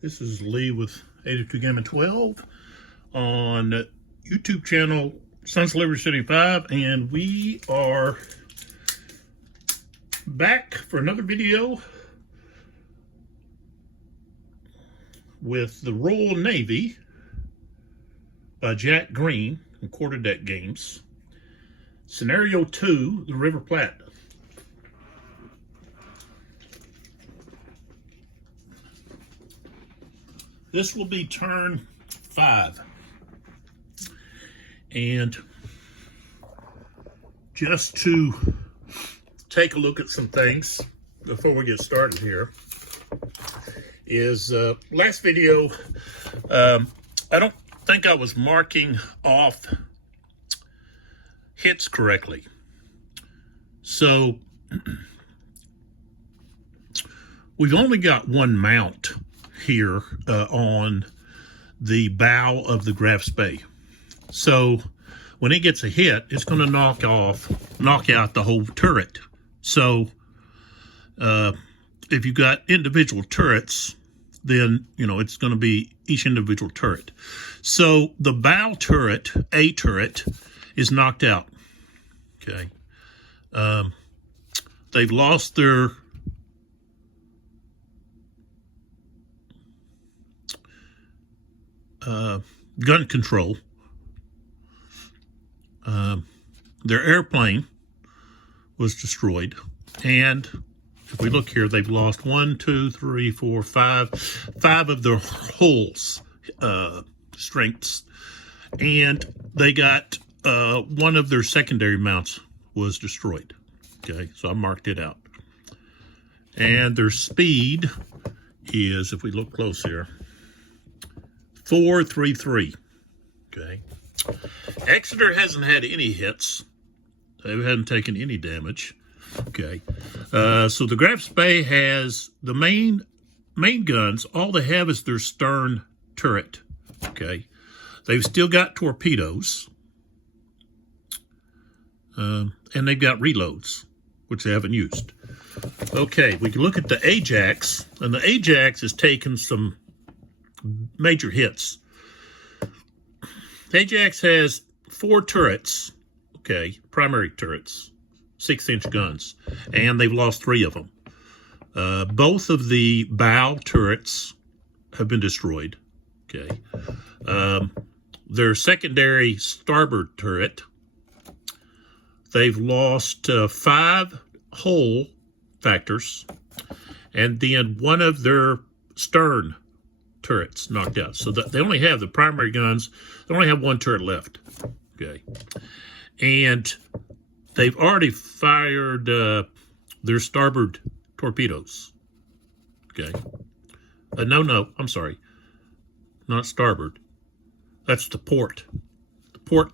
This is Lee with 82 Gaming 12 on YouTube channel Sons of Liberty 75, and we are back for another video with the Royal Navy by Jack Greene from Quarter Deck Games. Scenario 2, the River Platte. This will be turn 5. And just to take a look at some things before we get started here is last video, I don't think I was marking off hits correctly. So we've only got one mount here on the bow of the Graf's Bay. So when it gets a hit, it's going to knock out the whole turret. So if you've got individual turrets, then it's going to be each individual turret. So the bow turret, A turret, is knocked out. Okay. They've lost their gun control. Their airplane was destroyed, and if we look here, they've lost 5 of their hulls strengths, and they got one of their secondary mounts was destroyed. Okay, so I marked it out, and their speed is, if we look close here, 433. Okay. Exeter hasn't had any hits. They haven't taken any damage. Okay. So the Graf's Bay has the main guns. All they have is their stern turret. Okay. They've still got torpedoes. And they've got reloads, which they haven't used. Okay. We can look at the Ajax, and the Ajax has taken some major hits. Ajax has 4 turrets, okay, primary turrets, 6-inch guns, and they've lost 3 of them. Both of the bow turrets have been destroyed, okay. Their secondary starboard turret, they've lost 5 hull factors, and then one of their stern turrets knocked out. So they only have the primary guns. They only have 1 turret left. Okay. And they've already fired their starboard torpedoes. Okay. No, I'm sorry. Not starboard. That's the port. The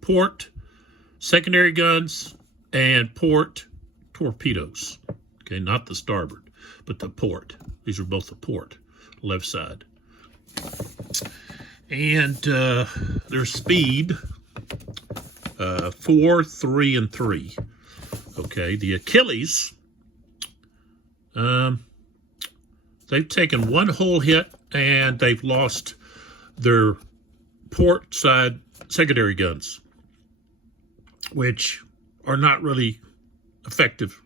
port, secondary guns, and port torpedoes. Okay, not the starboard, but the port. These are both the port. Left side. And their speed 4, 3, and 3. Okay, the Achilles, they've taken 1 hull hit, and they've lost their port side secondary guns, which are not really effective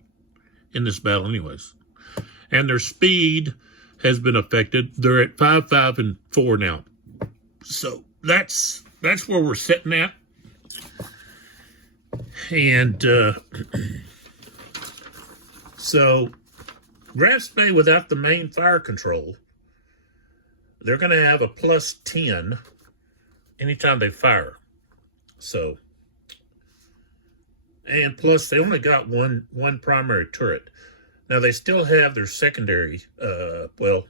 in this battle anyways. And their speed has been affected. They're at 5, 5, and 4 now. So that's where we're sitting at. And so Graf's Bay without the main fire control, they're going to have a +10 anytime they fire. So, and plus they only got one primary turret. Now, they still have their secondary, well,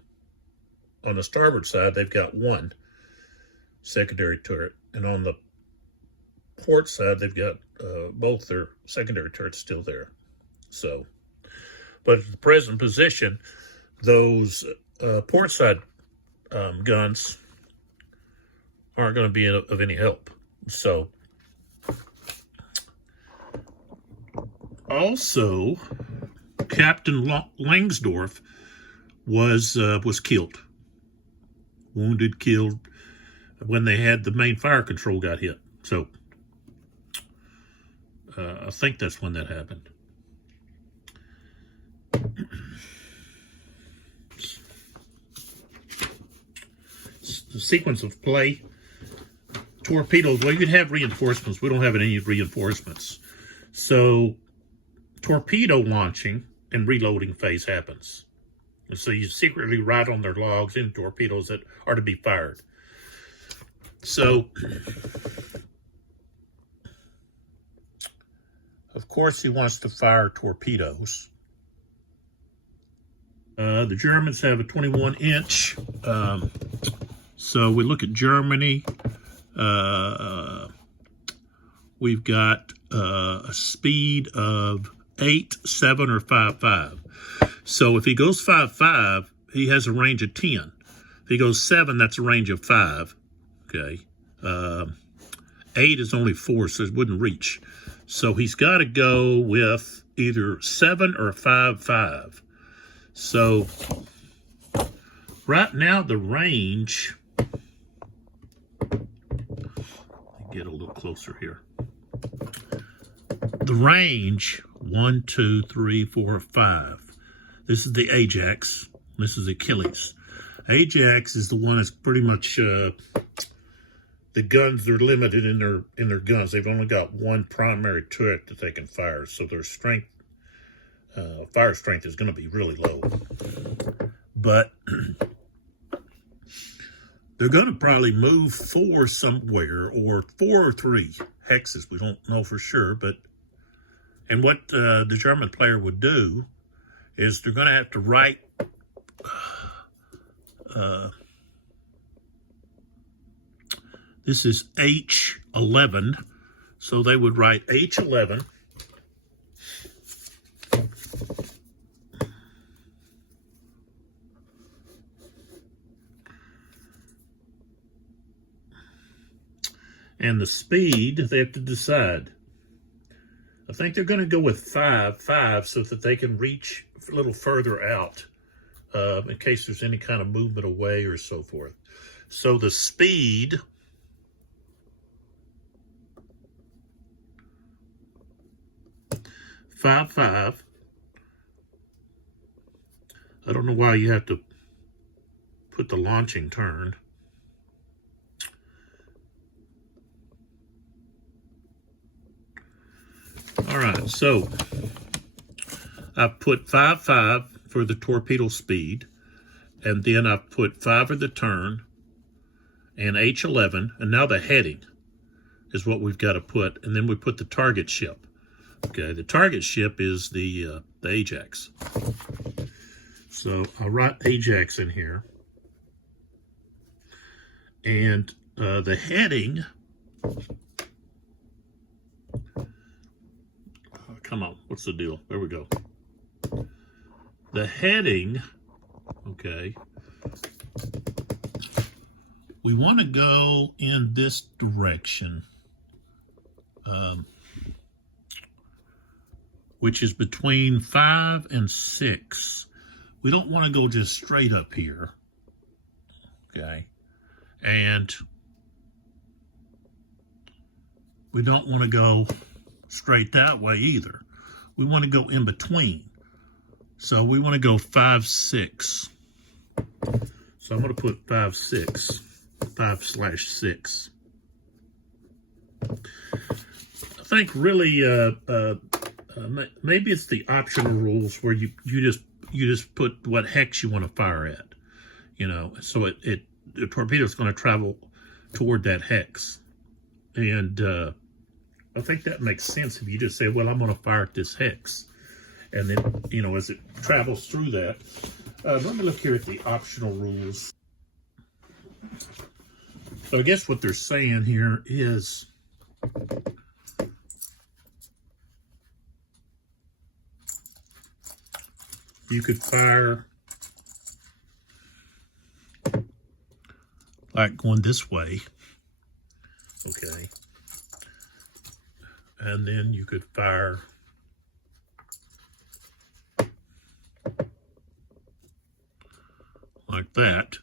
on the starboard side, they've got 1 secondary turret. And on the port side, they've got both their secondary turrets still there. So, but at the present position, those port side guns aren't going to be of any help. So, also, Captain Langsdorff was killed. wounded, killed when they had the main fire control got hit. So I think that's when that happened. The sequence of play. Torpedoes, well, you'd have reinforcements. We don't have any reinforcements. So torpedo launching and reloading phase happens. And so you secretly write on their logs in torpedoes that are to be fired. So, of course, he wants to fire torpedoes. The Germans have a 21-inch. So we look at Germany. We've got a speed of 8, 7, or 5.5. So if he goes 5.5, he has a range of 10. If he goes 7, that's a range of 5. Okay. 8 is only 4, so it wouldn't reach. So he's got to go with either 7 or 5.5. So right now the range, get a little closer here. The range, 1, 2, 3, 4, 5. This is the Ajax. This is Achilles. Ajax is the one that's pretty much the guns. They're limited in their guns. They've only got one primary turret that they can fire, so their strength, fire strength, is going to be really low. But they're going to probably move 4 somewhere, or 4 or 3 hexes. We don't know for sure, but and what the German player would do is they're going to have to write this is H11, so they would write H11 and the speed they have to decide. I think they're going to go with 5 so that they can reach a little further out in case there's any kind of movement away or so forth. So the speed five. I don't know why you have to put the launching turn. All right, so I've put 5.5 for the torpedo speed, and then I've put 5 for the turn, and H11, and now the heading is what we've got to put, and then we put the target ship. Okay, the target ship is the Ajax. So I'll write Ajax in here, and the heading. Come on, what's the deal? There we go. The heading, okay, we want to go in this direction, which is between 5 and 6. We don't want to go just straight up here, okay, and we don't want to go straight that way either. We want to go in between. So we want to go 5/6. So I'm going to put 5/6. 5/6. I think really maybe it's the optional rules where you just put what hex you want to fire at. You know, so the torpedo is going to travel toward that hex. And I think that makes sense if you just say, well, I'm going to fire at this hex. And then, you know, as it travels through that, let me look here at the optional rules. So I guess what they're saying here is you could fire like going this way, okay, and then you could fire like that,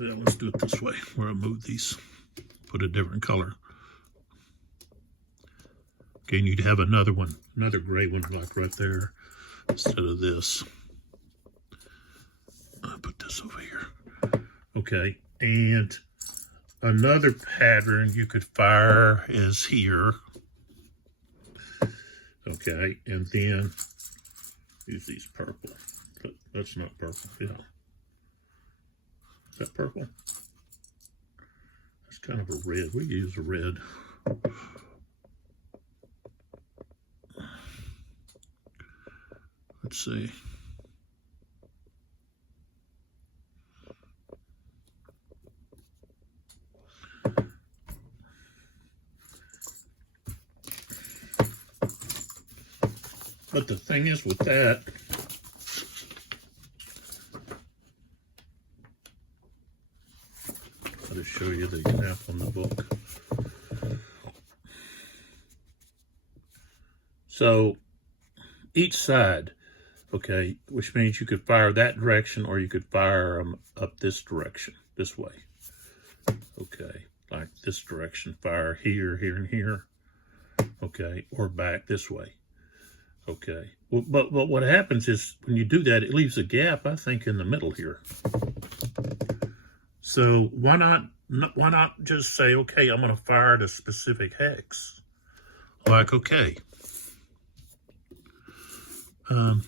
Yeah, let's do it this way, where I move these, put a different color. Okay, and you'd have another one, another gray one like right there, instead of this. I'll put this over here. Okay, and another pattern you could fire is here. Okay, and then use these purple. But that's not purple, yeah. Is that purple? That's kind of a red. We use a red. Let's see. But the thing is with that, I'll just show you the example in the book. So each side, okay, which means you could fire that direction or you could fire them up this direction, this way. Okay, like this direction, fire here, here, and here. Okay, or back this way. Okay, well, but what happens is when you do that, it leaves a gap, I think, in the middle here. So why not just say, okay, I'm going to fire at a specific hex? Like, okay, you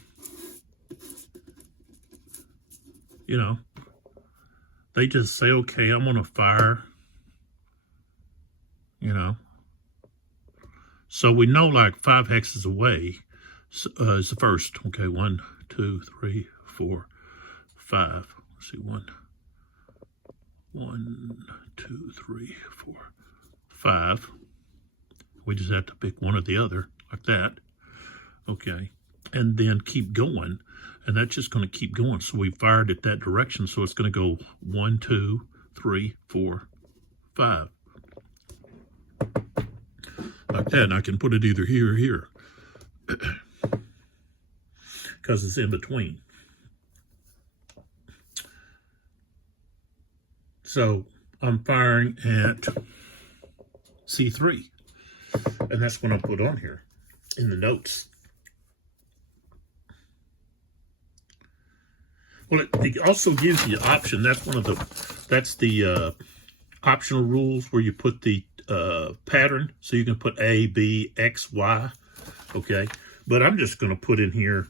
know, they just say, okay, I'm going to fire, you know. So we know like 5 hexes away is the first. Okay, 1, 2, 3, 4, 5. Let's see, 1, 2, 3, 4, 5. We just have to pick one or the other, like that. Okay, and then keep going, and that's just going to keep going. So we fired it that direction, so it's going to go 1, 2, 3, 4, 5. Like that, and I can put it either here or here because it's in between. So I'm firing at C3, and that's what I put on here in the notes. Well, it also gives you the option. That's the optional rules where you put the pattern, so you can put A, B, X, Y. Okay, but I'm just going to put in here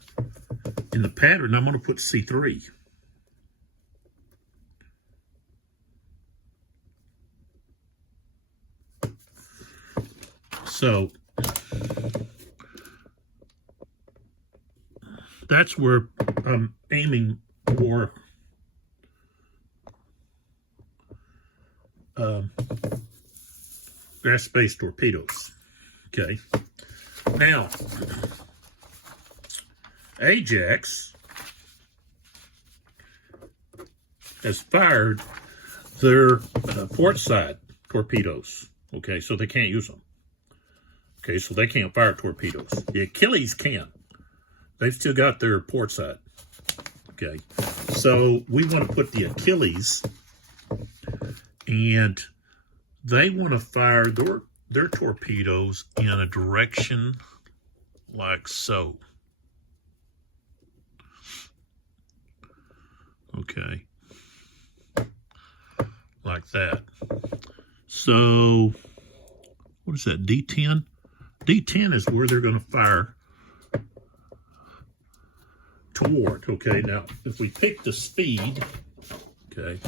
in the pattern, I'm going to put C3. So that's where I'm aiming for grass space torpedoes. Okay, now Ajax has fired their port side torpedoes. Okay, so they can't use them. Okay, so they can't fire torpedoes. The Achilles can. They've still got their port side. Okay, so we want to put the Achilles, and they want to fire their torpedoes in a direction like so. Okay, like that. So what is that, D10? D10 is where they're going to fire toward. Okay, now if we pick the speed, okay.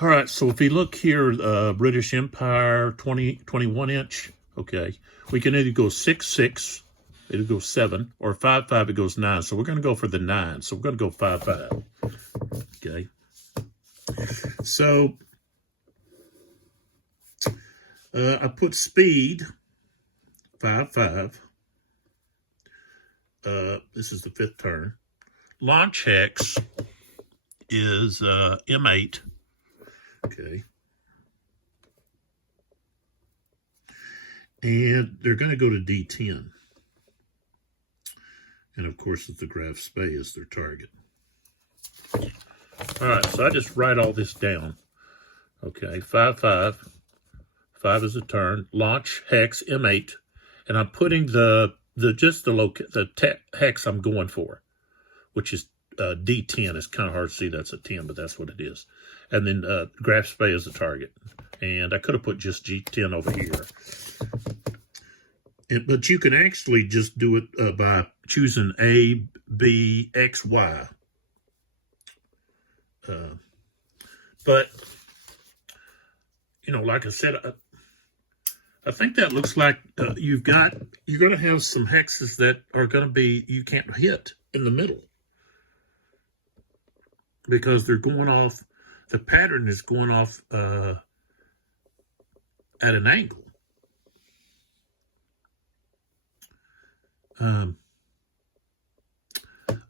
All right, so if you look here, British Empire 21 inch, okay, we can either go 6.6, it'll go 7, or 5.5, it goes 9. So we're going to go for the 9. So we're going to go 5.5. Okay. So I put speed 5.5. This is the 5th turn. Launch hex is M8. Okay. And they're going to go to D10. And of course, it's the Graf Spee is their target. All right, so I just write all this down. Okay, 5, 5. 5 is a turn. Launch, hex, M8. And I'm putting the hex I'm going for, which is D10. It's kind of hard to see that's a 10, but that's what it is. And then graph spay is the target. And I could have put just G10 over here. But you can actually just do it by choosing A, B, X, Y. But, you know, like I said, I think that looks like you're going to have some hexes that are going to be, you can't hit in the middle. Because they're going off, the pattern is going off at an angle.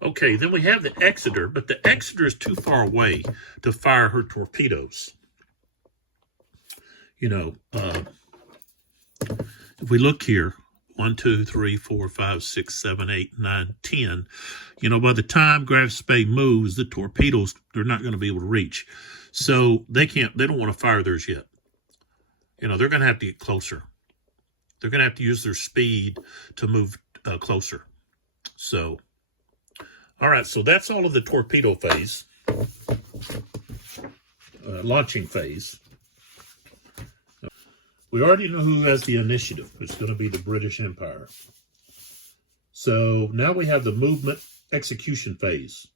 Okay, then we have the Exeter, but the Exeter is too far away to fire her torpedoes. You know, if we look here, 1, 2, 3, 4, 5, 6, 7, 8, 9, 10. You know, by the time graph spay moves, the torpedoes, they're not going to be able to reach. So they don't want to fire theirs yet. You know, they're going to have to get closer. They're going to have to use their speed to move closer. So, all right, so that's all of the torpedo phase, launching phase. We already know who has the initiative. It's going to be the British Empire. So now we have the movement execution phase.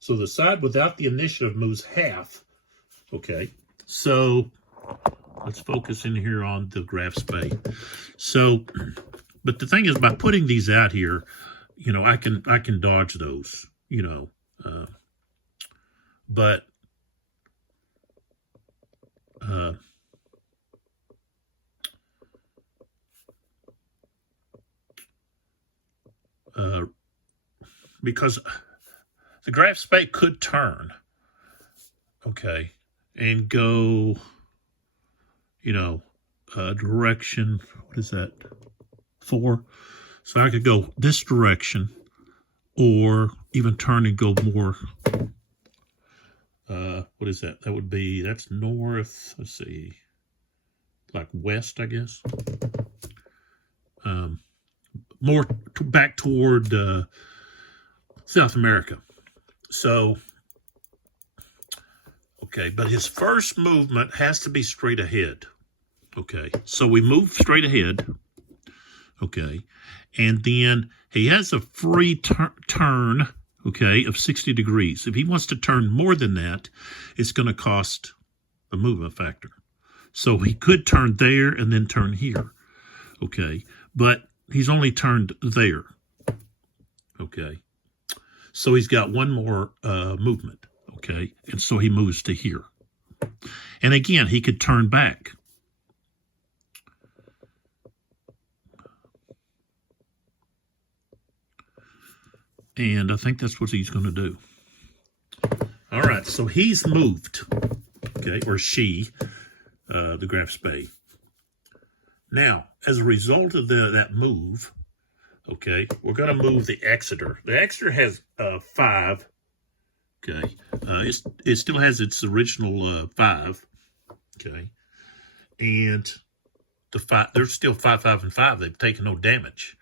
So the side without the initiative moves half. Okay, so let's focus in here on the graph spay. So, but the thing is, by putting these out here, you know, I can dodge those, you know, but because the graph spay could turn, okay, and go, you know, direction, what is that, 4? So I could go this direction, or even turn and go more, what is that? That would be, that's north, let's see, like west, I guess. More back toward South America. So, okay, but his first movement has to be straight ahead. Okay, so we move straight ahead. Okay, and then he has a free turn, okay, of 60 degrees. If he wants to turn more than that, it's going to cost a movement factor. So he could turn there and then turn here, okay, but he's only turned there, okay. So he's got one more movement, okay, and so he moves to here. And again, he could turn back. And I think that's what he's going to do. All right, so he's moved, okay, or she, the graph spay. Now, as a result of that move, okay, we're going to move the Exeter. The Exeter has 5, okay. It still has its original 5, okay. And the 5, there's still 5, 5, and 5. They've taken no damage,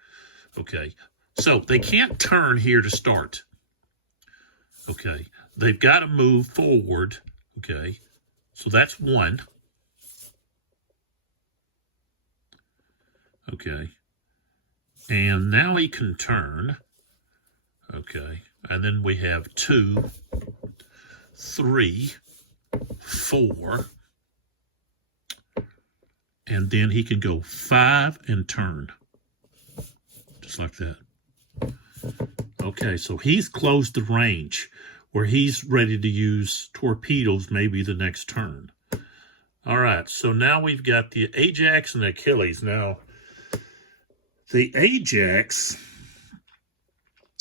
okay. So they can't turn here to start. Okay. They've got to move forward. Okay. So that's 1. Okay. And now he can turn. Okay. And then we have 2, 3, 4. And then he can go 5 and turn. Just like that. Okay, so he's closed the range where he's ready to use torpedoes maybe the next turn. All right, so now we've got the Ajax and the Achilles. Now, the Ajax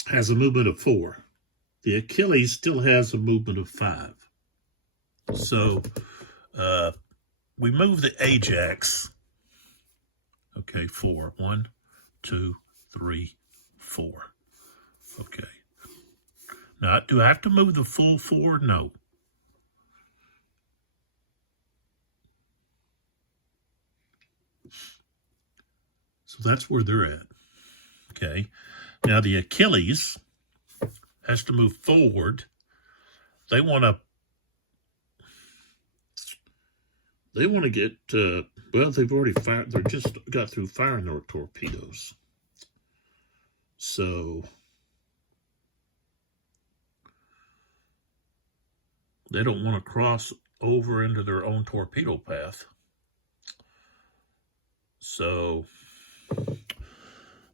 has a movement of 4. The Achilles still has a movement of 5. So we move the Ajax. Okay, 4. 1, 2, 3, 4. Okay. Now, do I have to move the full 4? No. So that's where they're at. Okay. Now the Achilles has to move forward. They want to get, well, they've already fired, they just got through firing their torpedoes. So they don't want to cross over into their own torpedo path. So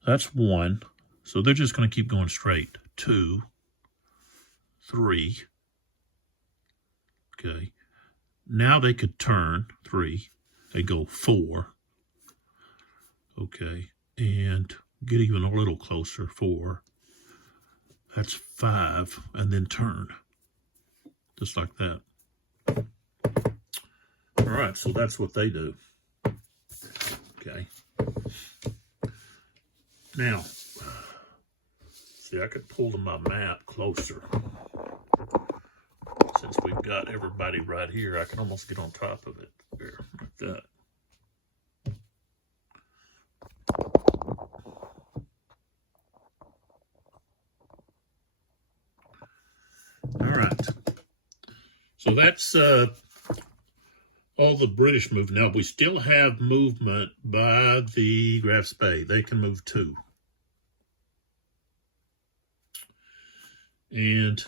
that's one. So they're just going to keep going straight. 2, 3. Okay. Now they could turn 3. They go 4. Okay. And get even a little closer. 4. That's 5. And then turn. Just like that. All right. So that's what they do. Okay. Now, see, I could pull to my map closer. Since we've got everybody right here, I can almost get on top of it. There, like that. All right. So that's all the British movement. Now, we still have movement by the Graf Spee. They can move 2. And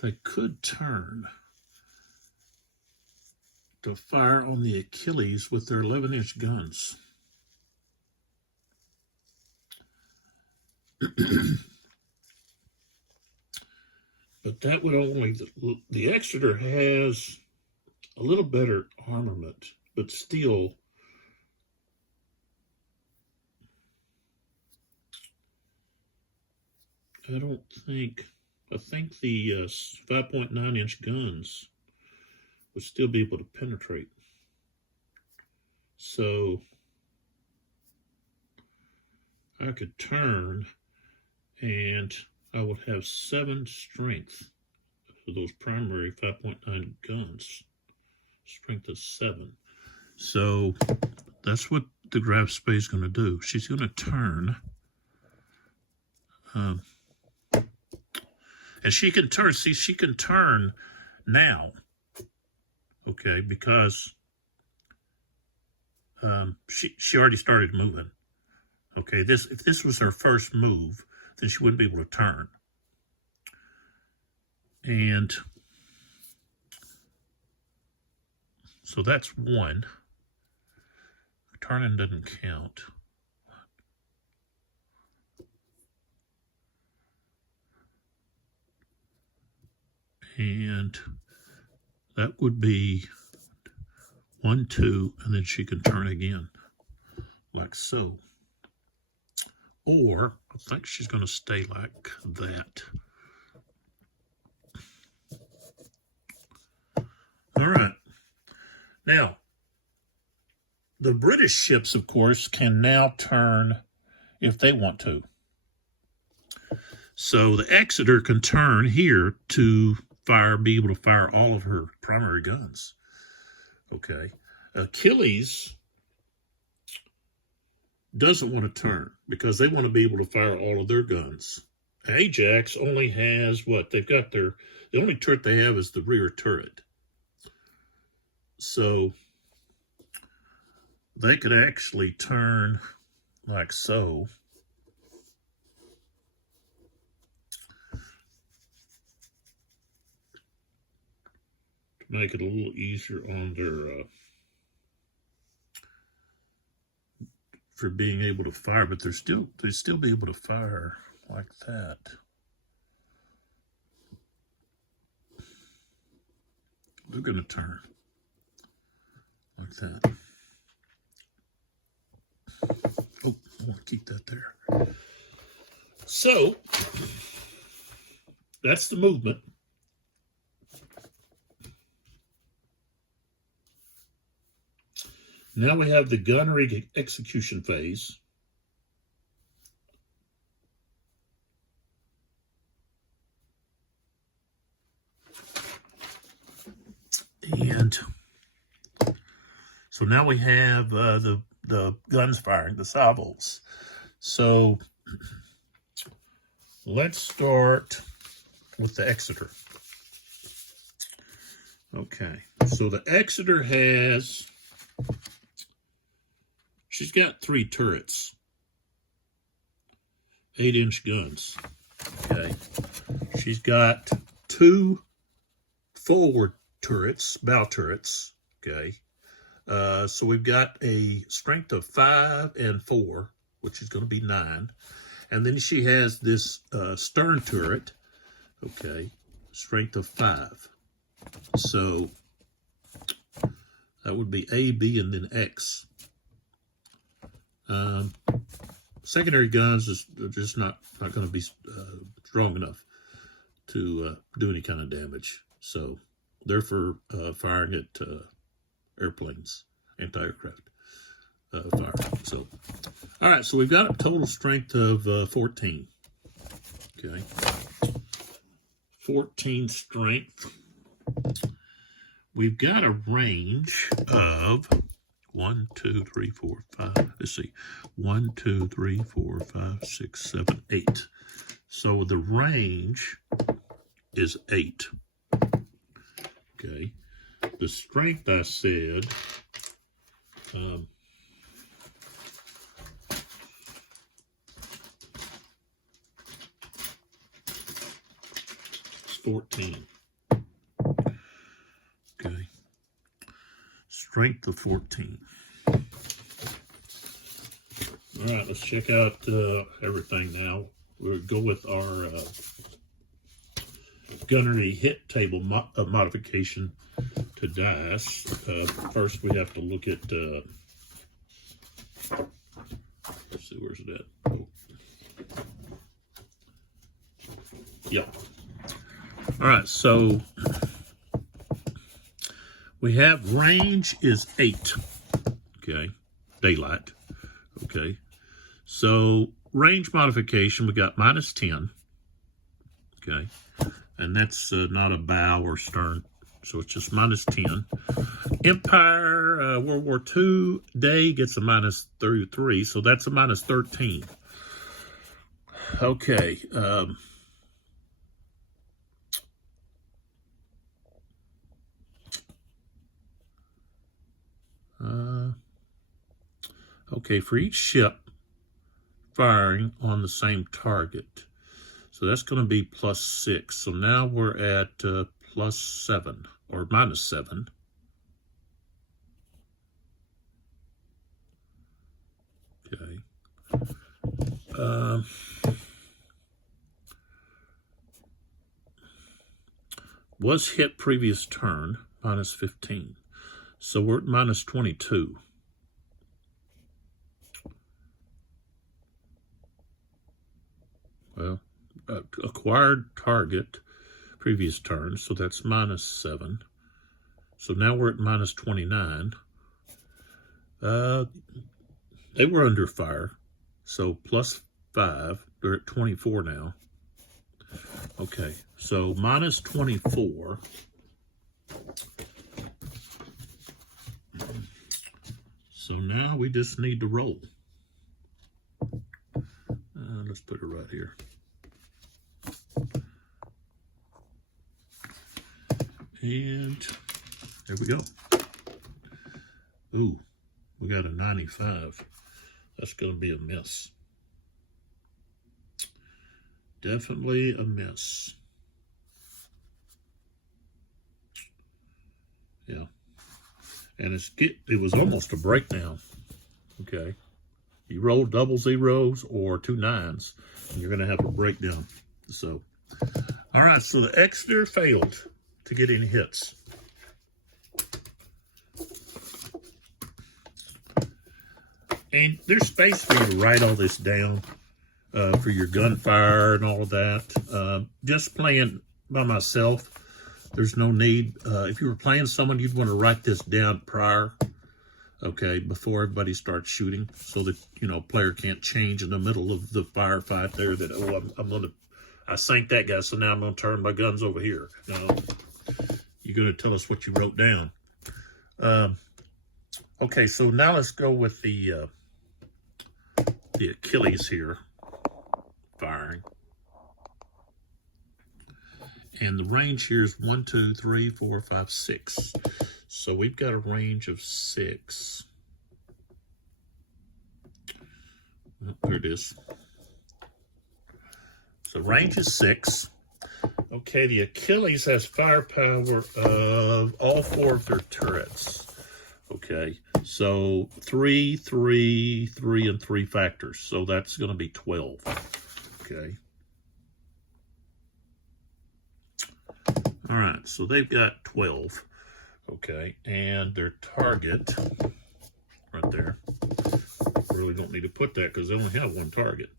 they could turn to fire on the Achilles with their 11-inch guns. But that would only, the Exeter has a little better armament, but still, I think the 5.9-inch guns would still be able to penetrate. So I could turn and I would have 7 strength for those primary 5.9 guns. Strength of 7. So that's what the Graf Spee is going to do. She's going to turn. And she can turn. See, she can turn now. Okay, because she already started moving. Okay, if this was her first move, then she wouldn't be able to turn. And so that's 1. Turning doesn't count. And that would be 1, 2, and then she can turn again, like so. Or I think she's going to stay like that. All right. Now, the British ships, of course, can now turn if they want to. So the Exeter can turn here to be able to fire all of her primary guns. Okay. Achilles doesn't want to turn because they want to be able to fire all of their guns. Ajax only has what? They've got the only turret they have is the rear turret. So they could actually turn like so. To make it a little easier on their for being able to fire, but they'd still be able to fire like that. They're going to turn like that. Oh, I want to keep that there. So that's the movement. Now we have the gunnery execution phase. And so now we have the guns firing, the salvos. So let's start with the Exeter. Okay, so the Exeter she's got 3 turrets, 8-inch guns. Okay, she's got 2 forward turrets, bow turrets. Okay, so we've got a strength of 5 and 4, which is going to be 9. And then she has this stern turret, okay, strength of 5. So that would be A, B, and then X. Secondary guns are just not going to be strong enough to do any kind of damage. So they're for firing at airplanes, anti-aircraft fire. So, all right, so we've got a total strength of 14. Okay, 14 strength. We've got a range of 1, 2, 3, 4, 5. Let's see, 1, 2, 3, 4, 5, 6, 7, 8. So the range is 8. Okay, the strength I said. It's 14. Okay. Strength of 14. All right, let's check out everything now. We'll go with our gunnery hit table modification to dice. First, we have to look at, let's see, where's it at? Oh. Yep. All right, so we have range is 8, okay, daylight, okay. So range modification, we got -10, okay, and that's not a bow or stern, so it's just -10. Empire, World War II, day gets a -33, so that's a -13. Okay, okay, for each ship firing on the same target. So that's going to be +6. So now we're at +7 or -7. Okay. Was hit previous turn, -15. So we're at -22. Well, acquired target previous turn, so that's -7. So now we're at -29. They were under fire, so +5. They're at 24 now. Okay, so -24. So now we just need to roll. Let's put it right here. And there we go. Ooh, we got a 95. That's going to be a miss. Definitely a miss. Yeah. And it was almost a breakdown. Okay. You roll double zeros or 2 9s, and you're going to have a breakdown. So, all right. So the Exeter failed to get any hits. And there's space for you to write all this down for your gunfire and all of that. Just playing by myself, there's no need. If you were playing someone, you'd want to write this down prior, okay, before everybody starts shooting, so that, player can't change in the middle of the firefight there that, oh, I sank that guy, so now I'm going to turn my guns over here. You're going to tell us what you wrote down. Um, okay, so now let's go with the Achilles here, firing. And the range here is 1, 2, 3, 4, 5, 6. So we've got a range of 6. Oh, there it is. So range is 6. Okay, the Achilles has firepower of all 4 of their turrets. Okay, so 3, 3, 3, and 3 factors. So that's going to be 12. Okay. All right, so they've got 12. Okay, and their target right there. Really don't need to put that because they only have 1 target.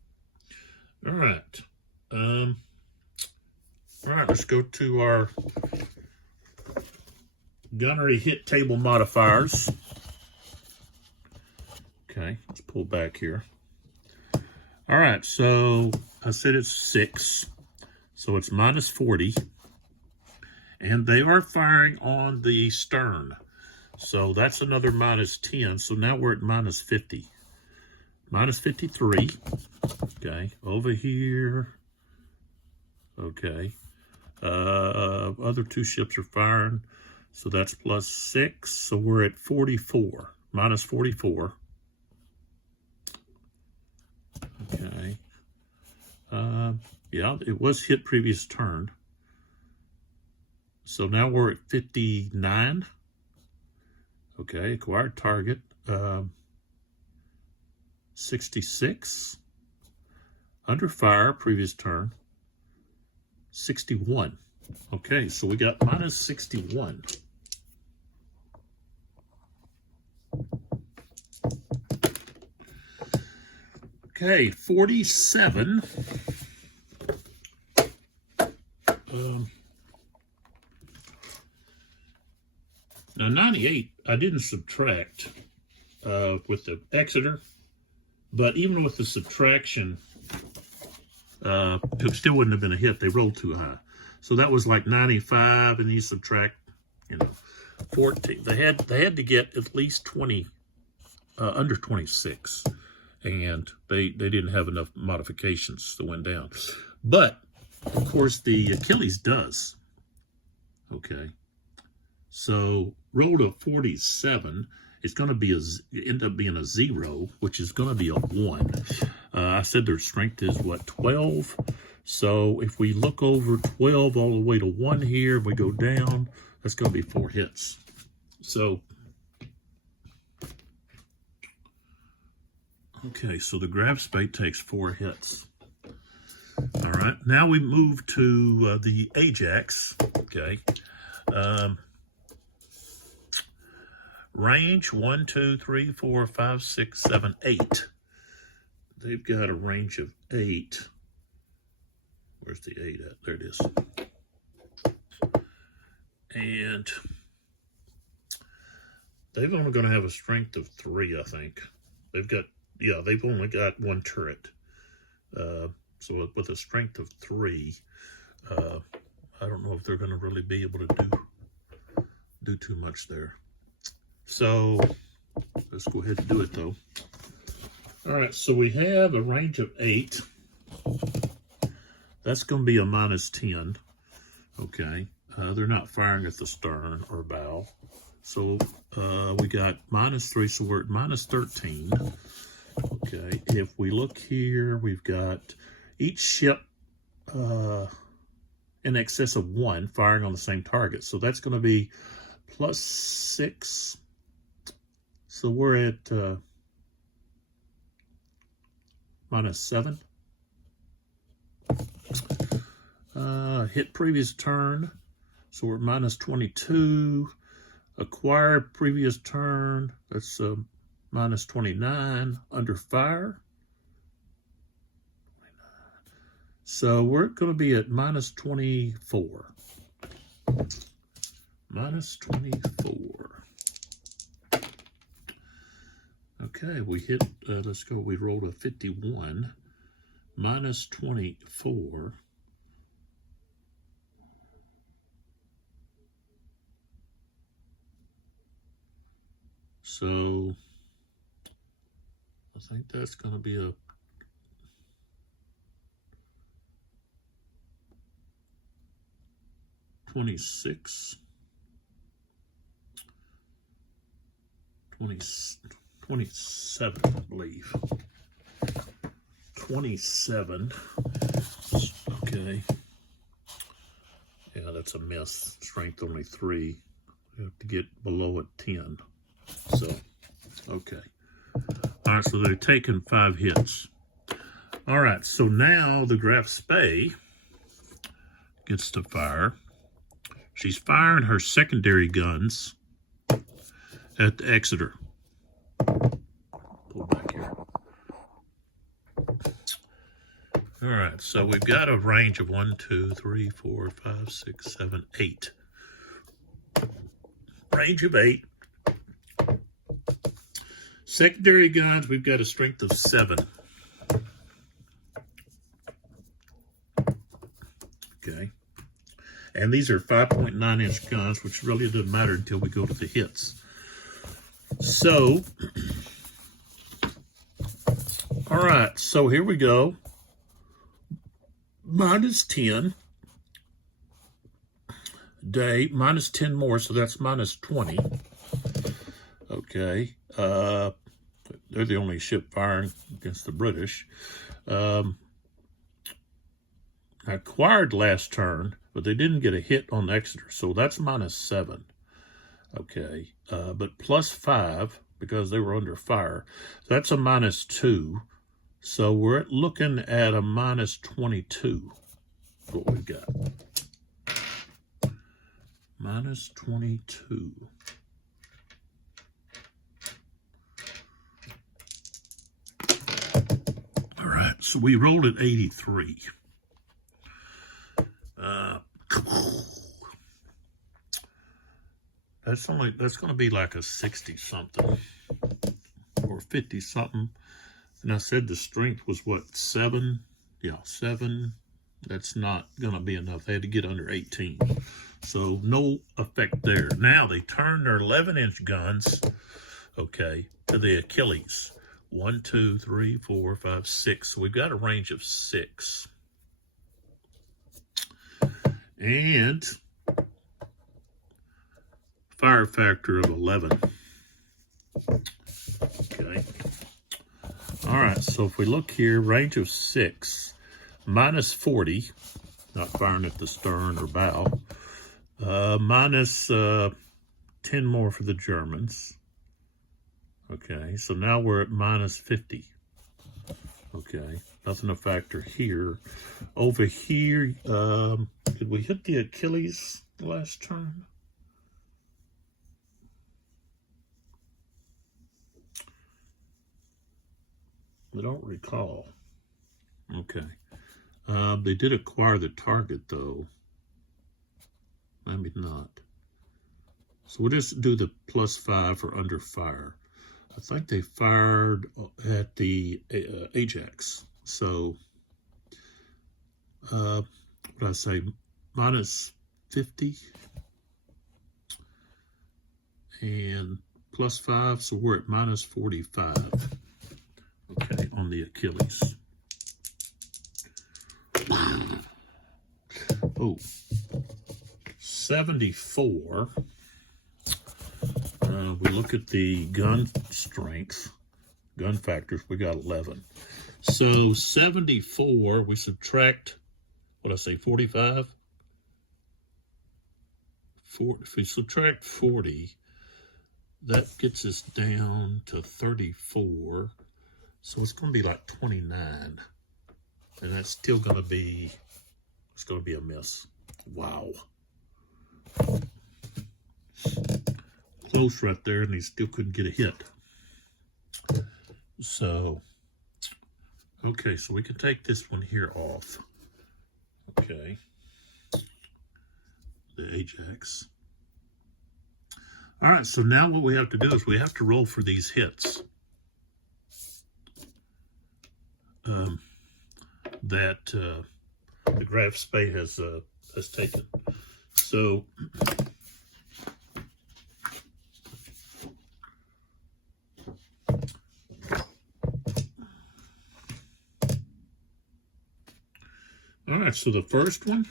All right. All right, let's go to our gunnery hit table modifiers. Okay, let's pull back here. All right, so I said it's 6, so it's minus 40. And they are firing on the stern. So that's another minus 10. So now we're at minus 50. Minus 53. Okay, over here. Okay. Other 2 ships are firing. So that's plus 6. So we're at 44. Minus 44. Okay. Yeah, it was hit previous turn. So now we're at 59. Okay, acquired target. 66. Under fire, previous turn. 61. Okay, so we got minus 61. Okay, 47. Now 98, I didn't subtract with the Exeter, but even with the subtraction, it still wouldn't have been a hit. They rolled too high. So that was like 95, and you subtract, 14. They had to get at least 20, under 26, and they didn't have enough modifications that went down. But of course, the Achilles does. Okay, so rolled a 47. It's going to be end up being a 0, which is going to be a 1. I said their strength is what, 12. So if we look over 12 all the way to 1 here, we go down, that's going to be 4 hits. So, okay, so the grab spade takes 4 hits. All right, now we move to the Ajax. Okay. Range 1, 2, 3, 4, 5, 6, 7, 8. They've got a range of 8. Where's the 8 at? There it is. And they've only going to have a strength of 3, I think. They've only got 1 turret. So with a strength of 3, I don't know if they're going to really be able to do too much there. So let's go ahead and do it, though. All right, so we have a range of 8. That's going to be a minus 10. Okay, they're not firing at the stern or bow. So we got minus 3, so we're at minus 13. Okay, if we look here, we've got each ship in excess of 1 firing on the same target. So that's going to be plus 6. So we're at minus 7. Hit previous turn. So we're at minus 22. Acquired previous turn. That's minus 29. Under fire. So we're going to be at minus 24. Minus 24. Okay, we hit, let's go, we rolled a 51. Minus 24. So I think that's going to be a 26, 27, I believe. 27. Okay. Yeah, that's a miss. Strength only 3. We have to get below a 10. So, okay. All right, so they've taken 5 hits. All right, so now the Graf Spee gets to fire. She's firing her secondary guns at the Exeter. Pull back here. All right, so we've got a range of 1, 2, 3, 4, 5, 6, 7, 8. Range of 8. Secondary guns, we've got a strength of 7. Okay. And these are 5.9-inch guns, which really doesn't matter until we go to the hits. So, all right, so here we go. Minus 10. Day, minus 10 more, so that's minus 20. Okay. They're the only ship firing against the British. Acquired last turn, but they didn't get a hit on Exeter, so that's minus 7. Okay, but plus 5 because they were under fire. That's a minus 2, so we're looking at a minus 22. What we've got. Minus 22. All right, so we rolled at 83. That's going to be like a 60 something or 50 something. And I said the strength was what, 7? Yeah, 7. That's not going to be enough. They had to get under 18. So no effect there. Now they turn their 11-inch guns, okay, to the Achilles. 1, 2, 3, 4, 5, 6. So we've got a range of 6. And fire factor of 11. Okay. All right, so if we look here, range of 6, minus 40, not firing at the stern or bow, minus 10 more for the Germans. Okay, so now we're at minus 50. Okay, nothing to factor here. Over here, did we hit the Achilles last turn? I don't recall. Okay. They did acquire the target, though. Maybe not. So we'll just do the plus 5 for under fire. I think they fired at the Ajax. So, what did I say? Minus 50 and plus 5, so we're at minus 45. Okay, on the Achilles. Oh, 74. We look at the gun strength, gun factors, we got 11. So 74, we subtract, what did I say, 45? If we subtract 40, that gets us down to 34. So it's going to be like 29. And that's still going to be, it's going to be a miss. Wow. Close right there, and he still couldn't get a hit. So, okay, so we can take this one here off. Okay. The Ajax. All right, so now what we have to do is we have to roll for these hits. That the Graf Spee has taken. So All right, so the first one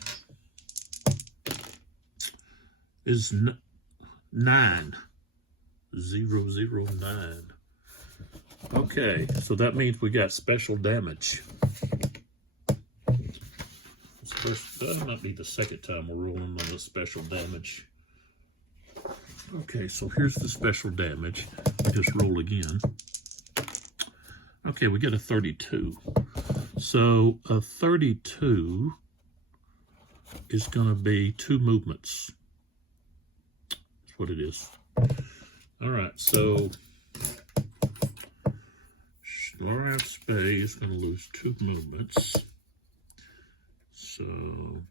is 9. 009. Okay, so that means we got special damage. That'll not be the second time we're rolling on the special damage. Okay, so here's the special damage. We just roll again. Okay, we get a 32. So a 32 is going to be 2 movements. That's what it is. All right, so Laura Spay is going to lose 2 movements. So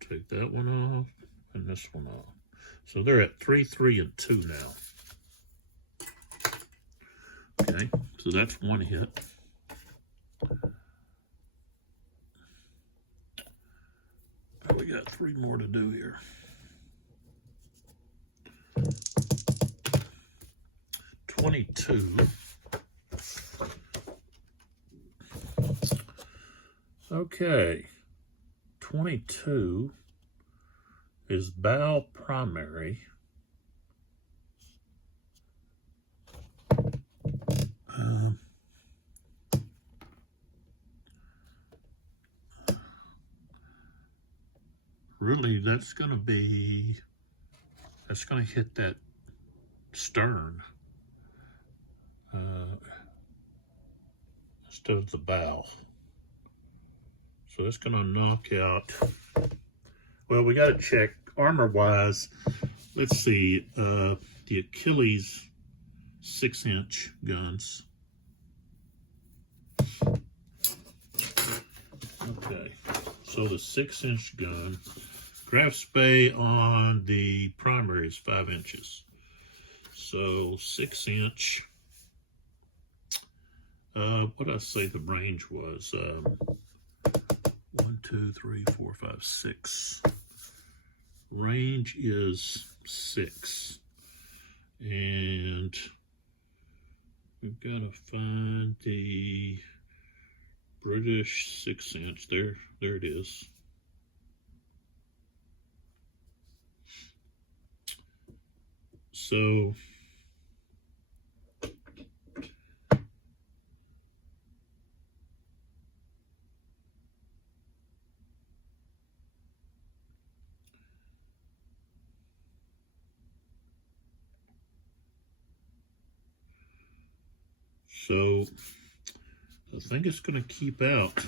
take that one off and this one off. So they're at 3, 3, and 2 now. Okay, so that's 1 hit. We got 3 more to do here. $22. Okay, 22 is bow primary. Really, that's going to hit that stern instead of the bow. So it's going to knock out, well, we got to check armor-wise. Let's see, the Achilles 6-inch guns. Okay, so the 6-inch gun, Graf Spay on the primary is 5 inches. So 6-inch, what did I say the range was? 1, 2, 3, 4, 5, 6. Range is 6. And we've got to find the British 6-inch. There it is. So I think it's going to keep out.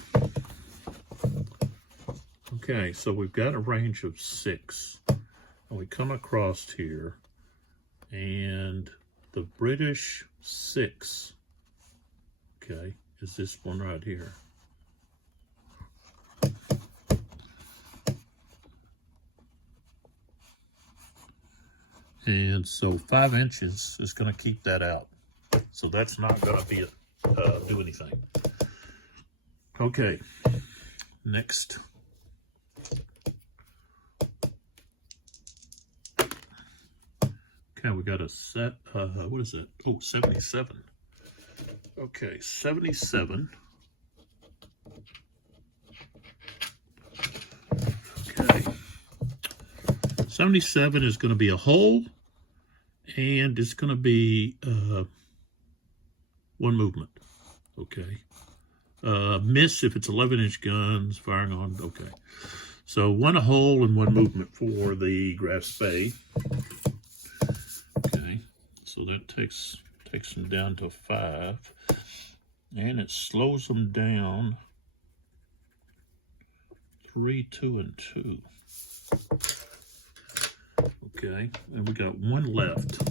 Okay, so we've got a range of 6. And we come across here, and the British 6, okay, is this one right here. And so 5 inches is going to keep that out. So that's not going to be do anything. Okay, next. Okay, we got a set, what is it? Oh, 77. Okay, 77. Okay. 77 is going to be a hole, and it's going to be 1 movement. Okay. Miss if it's 11-inch guns, firing on, okay. So 1 hole and 1 movement for the Graf Spay. Okay, so that takes them down to 5, and it slows them down 3, 2, and 2. Okay, and we got 1 left.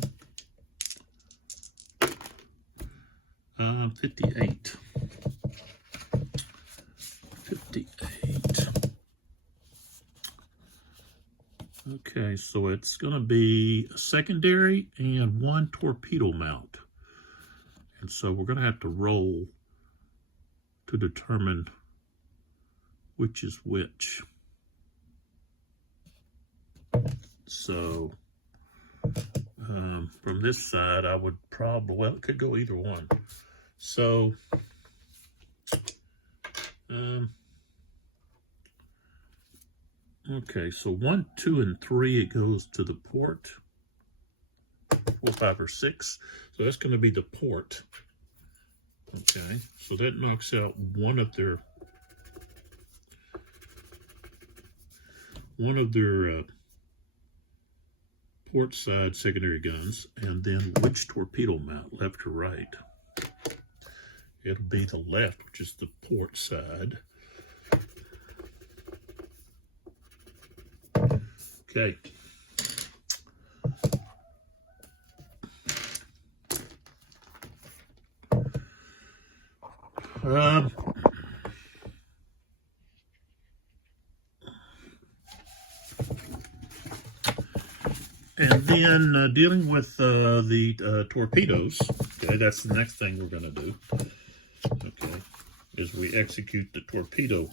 58. 58. Okay, so it's going to be a secondary and 1 torpedo mount. And so we're going to have to roll to determine which is which. So from this side, I would probably, well, it could go either one. So Okay, so 1, 2, and 3, it goes to the port. 4, 5, or 6. So that's going to be the port. Okay, so that knocks out one of their port side secondary guns. And then which torpedo mount, left or right? It'll be the left, which is the port side. Okay. And then dealing with the torpedoes, okay, that's the next thing we're going to do, okay, is we execute the torpedo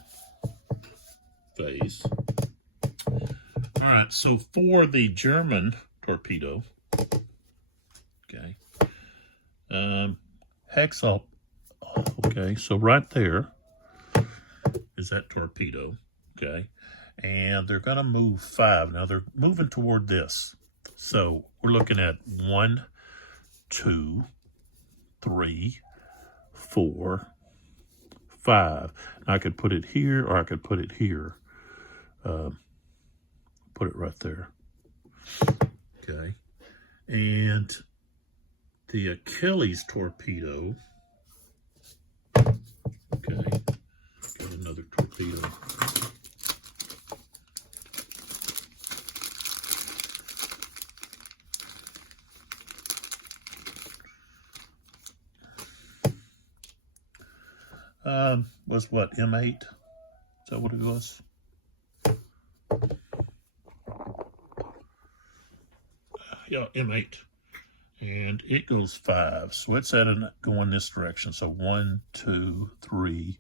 phase. All right, so for the German torpedo, okay, Hexal, okay, so right there is that torpedo, okay, and they're going to move 5. Now they're moving toward this. So we're looking at 1, 2, 3, 4, 5. And I could put it here, or I could put it here. Put it right there. Okay. And the Achilles torpedo. Okay. Got another torpedo. Was what, M8? Is that what it was? Yeah, M8. And it goes 5. So it's going this direction. So 1, 2, 3,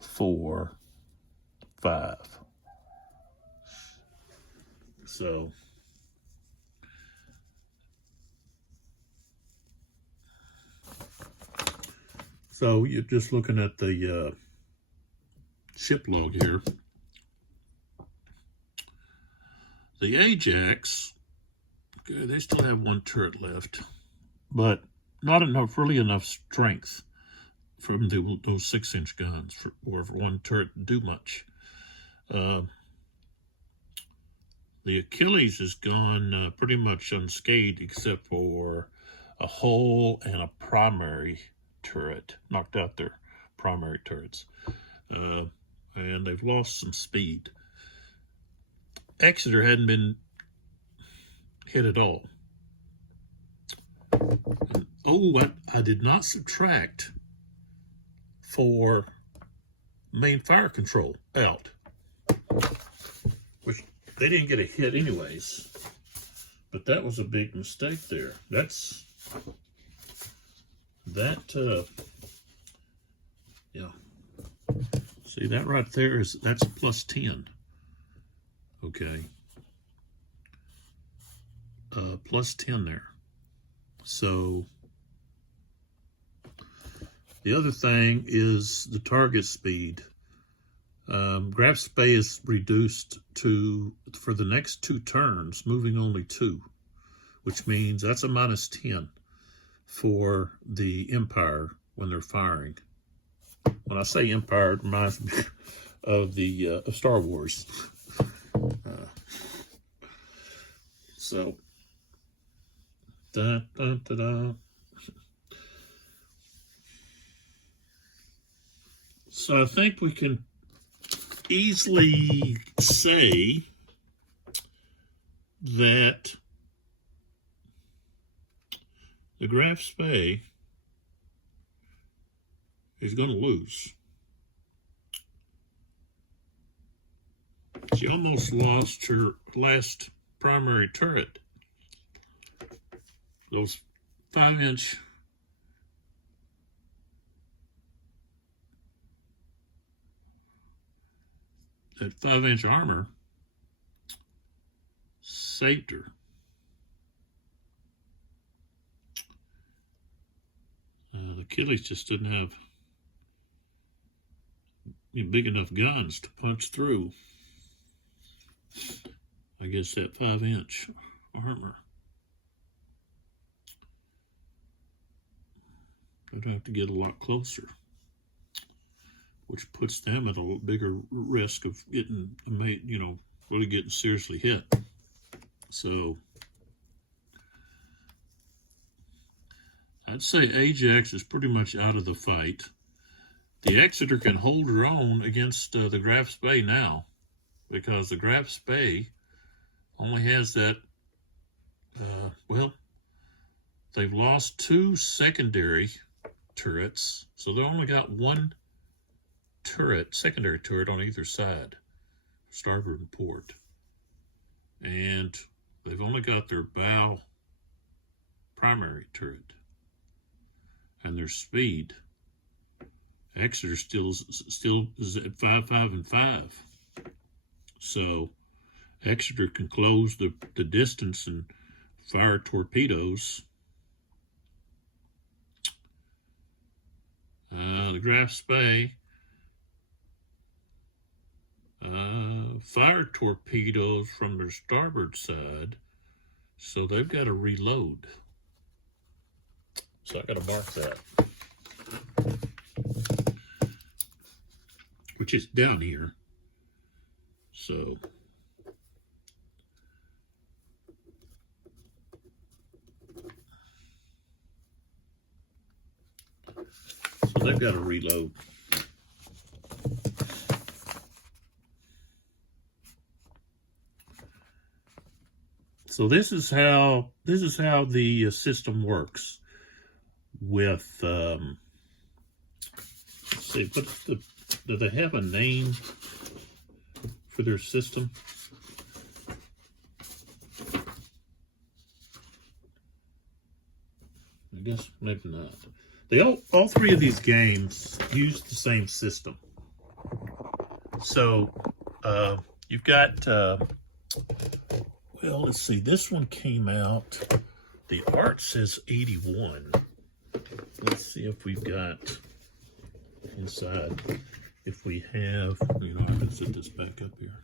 4, 5. So you're just looking at the ship log here. The Ajax, okay, they still have 1 turret left, but not really enough strength from those 6-inch guns for 1 turret to do much. The Achilles has gone pretty much unscathed except for a hull and a primary turret, knocked out their primary turrets, and they've lost some speed. Exeter hadn't been hit at all. And, I did not subtract for main fire control out, which they didn't get a hit anyways, but that was a big mistake there. Yeah. See, that right there that's plus 10. Okay. Plus 10 there. So the other thing is the target speed. Graf Spee is reduced to, for the next 2 turns, moving only 2, which means that's a minus 10 for the Empire when they're firing. When I say Empire, it reminds me of of Star Wars. So, da, da, da, da. So I think we can easily say that the Graf Spee is going to lose. She almost lost her last primary turret. Those 5-inch that 5-inch armor saved her. The Achilles just didn't have big enough guns to punch through. I guess, that 5-inch armor. They'd have to get a lot closer, which puts them at a bigger risk of getting, really getting seriously hit. So I'd say Ajax is pretty much out of the fight. The Exeter can hold her own against the Graf Spee now, because the Graf Spee only has that, they've lost 2 secondary turrets, so they only got 1 secondary turret on either side, starboard and port. And they've only got their bow primary turret and their speed. Exeter still is at 5, 5, and 5. So Exeter can close the distance and fire torpedoes. The Graf Spee fire torpedoes from their starboard side, so they've got to reload. So I got to mark that, which is down here. So they've got to reload. So this is how the system works. With let's see, do they have a name for their system? I guess maybe not. All 3 of these games use the same system. So you've got well, let's see. This one came out. The art says 81. Let's see if we've got inside. If we have, I can set this back up here.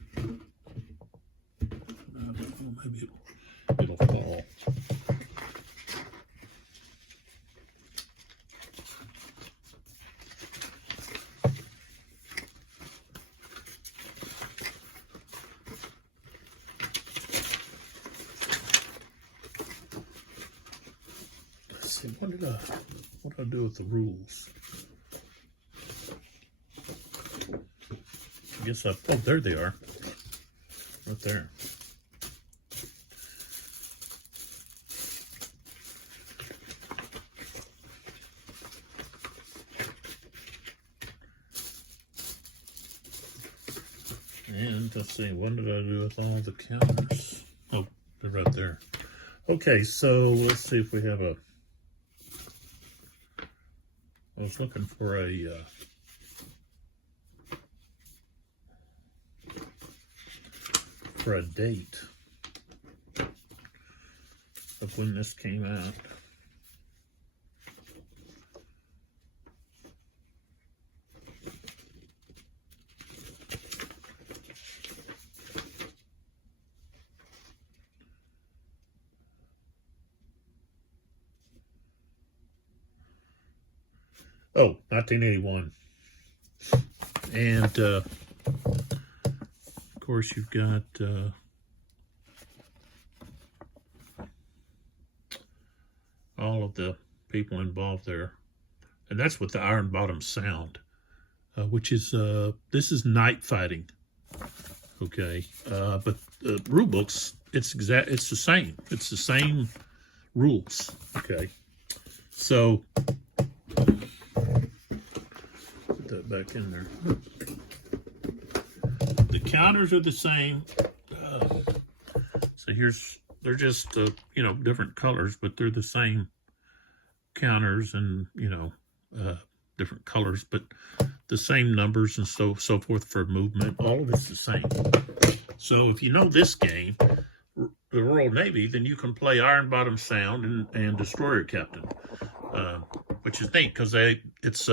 Maybe it'll fall. What did I do with the rules? I guess there they are. Right there. And let's see, what did I do with all the counters? Oh, they're right there. Okay, so let's see if we have I was looking for a date of when this came out. Oh, 1981. And, of course, you've got all of the people involved there. And that's with the Iron Bottom Sound, which is, this is night fighting. Okay. But the rule books, it's the same. It's the same rules. Okay. So, that back in there. The counters are the same. So they're just different colors, but they're the same counters and different colors, but the same numbers and so forth for movement. All of it's the same. So if you know this game, the Royal Navy, then you can play Iron Bottom Sound and Destroyer Captain, which is neat because it's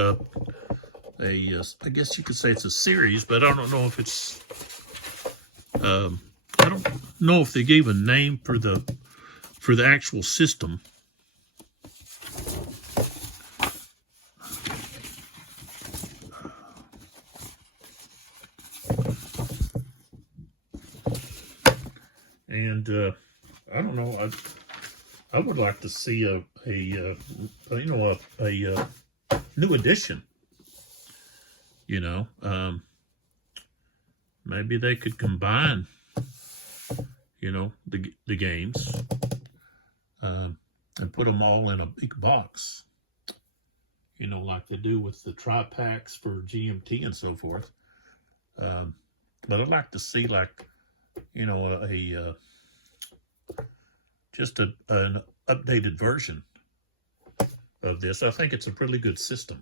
I guess you could say it's a series, but I don't know if it's I don't know if they gave a name for the actual system. And I don't know. I would like to see a new edition. You know, maybe they could combine, you know, the games, and put them all in a big box. You know, like they do with the tri-packs for GMT and so forth. But I'd like to see, like, you know, just an updated version of this. I think it's a really good system.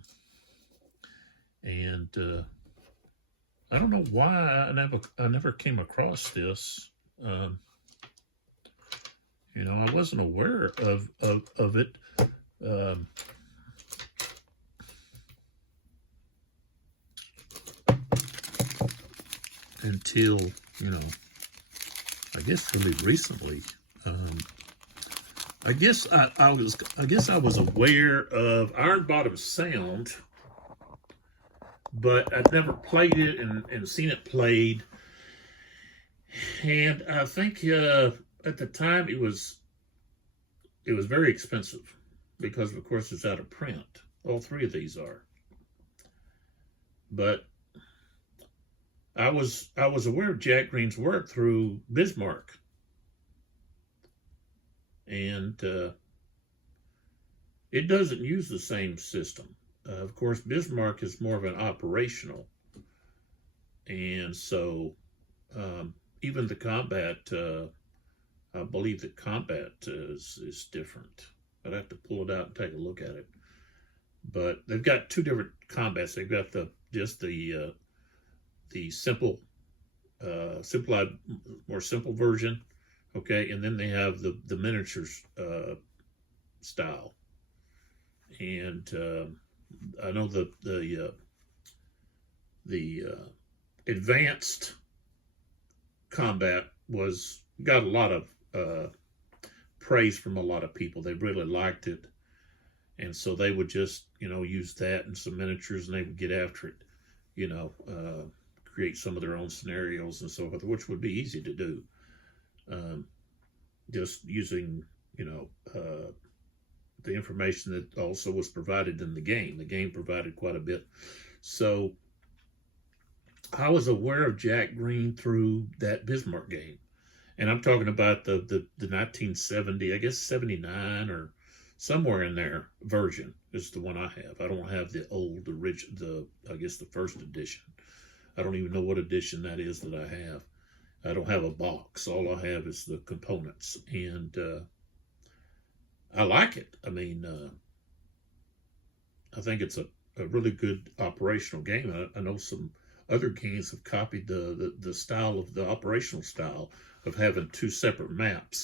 And I don't know why I never came across this. You know, I wasn't aware of it. Until, you know, I guess really recently. I guess I was aware of Iron Bottom Sound, but I'd never played it and seen it played. And I think at the time it was very expensive because, of course, it's out of print. All three of these are. But I was aware of Jack Greene's work through Bismarck. And it doesn't use the same system. Of course, Bismarck is more of an operational. And so even the combat, I believe the combat is different. I'd have to pull it out and take a look at it. But they've got two different combats. They've got the simple, more simple version, okay, and then they have the miniatures style. And I know the advanced combat got a lot of praise from a lot of people. They really liked it, and so they would just, you know, use that and some miniatures, and they would get after it, you know, create some of their own scenarios and so forth, which would be easy to do, just using, you know, the information that also was provided in the game. The game provided quite a bit. So I was aware of Jack Greene through that Bismarck game. And I'm talking about the 1970, I guess 79 or somewhere in there version is the one I have. I don't have the old, I guess the first edition. I don't even know what edition that is that I have. I don't have a box. All I have is the components. And I like it. I mean, I think it's a really good operational game. I know some other games have copied the style of the operational style of having two separate map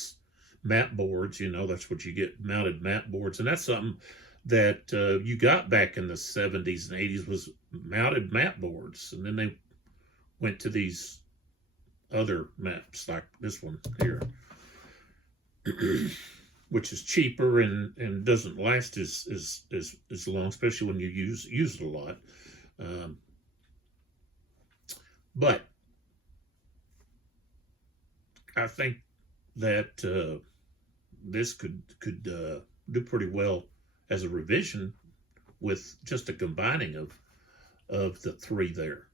boards. You know, that's what you get, mounted map boards. And that's something that you got back in the 70s and 80s was mounted map boards. And then they went to these other maps like this one here, which is cheaper and doesn't last as long, especially when you use it a lot. But I think that this could do pretty well as a revision with just a combining of the three there.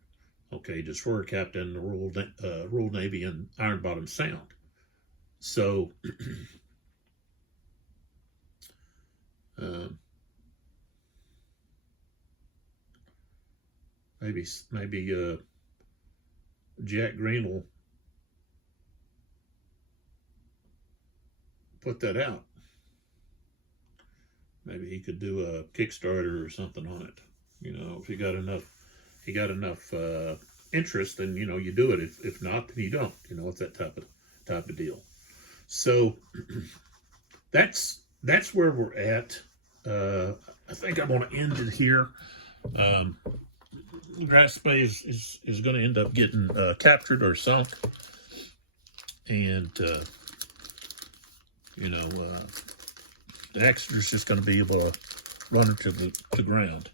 Okay, Destroyer Captain, the Royal Navy, and Iron Bottom Sound. So maybe Jack Greene will put that out. Maybe he could do a Kickstarter or something on it. You know, if he got enough interest, then, you know, you do it. If not, then you don't. You know, it's that type of deal. So that's where we're at. I think I'm going to end it here. Grass Bay is going to end up getting captured or sunk. and the Exeter's just going to be able to run her to the ground.